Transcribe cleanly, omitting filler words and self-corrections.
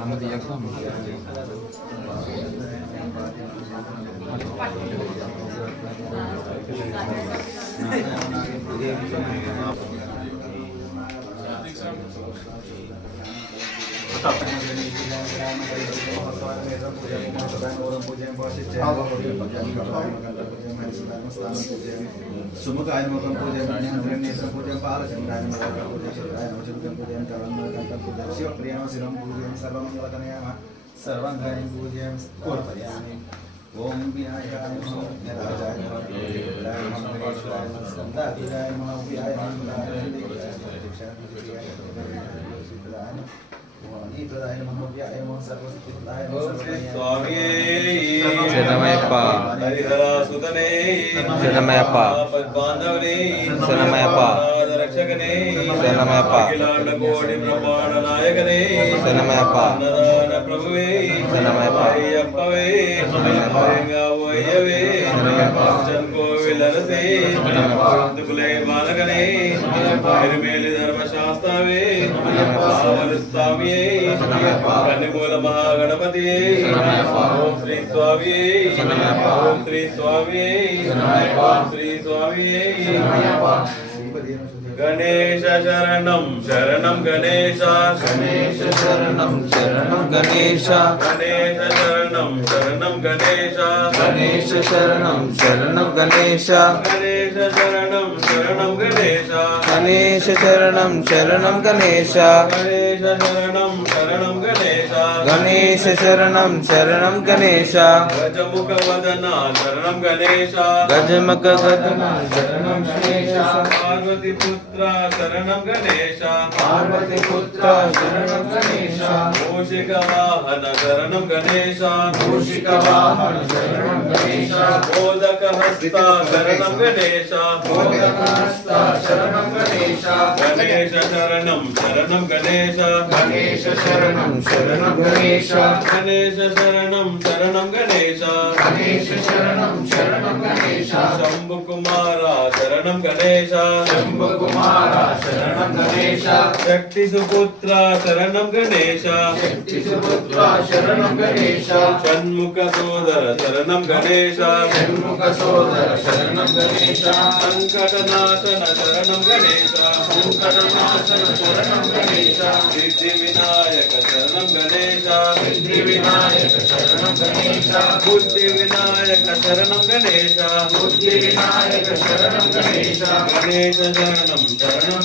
నమ్మది exam सुमुखाय मुखं पूजयामि नेत्रं पूजयामि पालचन्द्राय मुखं पूजयामि नवचन्द्रं पूजयामि कवलं पूजयामि शिवप्रियं शिवं पूजयामि सर्वमङ्गलकरयामि सर्वङ्गानि पूजयामि समर्पयामि ओम विनायकाय नमः निराजाय नमः विनायकाय नमः गणेशाय नमः स्कन्दाधिराय नमः उभयाय नमः శరణమయ్యప్ప హరిహరాసుతనే శరణమయ్యప్ప బాంధవనే శరణమయ్యప్ప రక్షకనే శరణమయ్యప్ప అఖిలాండ కోటి బ్రహ్మాండ నాయకనే శరణమయ్యప్ప అన్నదాన ప్రభువే శరణమయ్యప్ప అయ్యప్పవే అయ్యవే కోవిలరసే దుకులై బాలకనే మేలి ధర్మశాస్త్రవే స్వామియే కన్నిమూల మహాగణపతియే ఓం శ్రీ స్వామియే ఓం శ్రీ స్వామియే ఓం శ్రీ స్వామియే గణేశ శరణం శరణం గణేశ గణేశ శరణం శరణం గణేశ గణేశ శరణం శరణం గణేశ గణేశ శరణం శరణం గణేశ గణేశ శరణం శరణం గణేశ గణేశ శరణం శరణం గణేశ గణేశ శరణం శరణం గణేశ గణేశ శరణం శరణం గణేశ గజముఖ వదన శరణం గణేశ గజముఖ వదన శరణం గణేశ పార్వతి పుత్ర శరణం గణేశ పార్వతి పుత్ర శరణం గణేశ మూషిక వాహన శరణం గణేశ మూషిక వాహన శరణం గణేశ మోదక హస్త శరణం గణేశ మోదక హస్త శరణం గణేశ గణేశ శరణం శరణం గణేశ గణేశ శరణం శరణం గణేశ గణేశ శరణం శరణం గణేశ గణేశ శరణం శరణం గణేశ శంభు కుమార శరణం గణేశ శంభు కుమార శరణం గణేశ శక్తి సుపుత్ర శరణం గణేశ శక్తి సుపుత్ర శరణం గణేశ షణ్ముఖ సోదర శరణం గణేశ షణ్ముఖ సోదర శరణం గణేశ సంకటనాశన శరణం గణేశ సంకటనాశన శరణం గణేశ సిద్ధి వినాయక శరణం గణేశ సిద్ధి వినాయక శరణం గణేశ బుద్ధి వినాయక శరణం గణేశ బుద్ధి వినాయక శరణం గణేశ గణేశ శరణం శరణం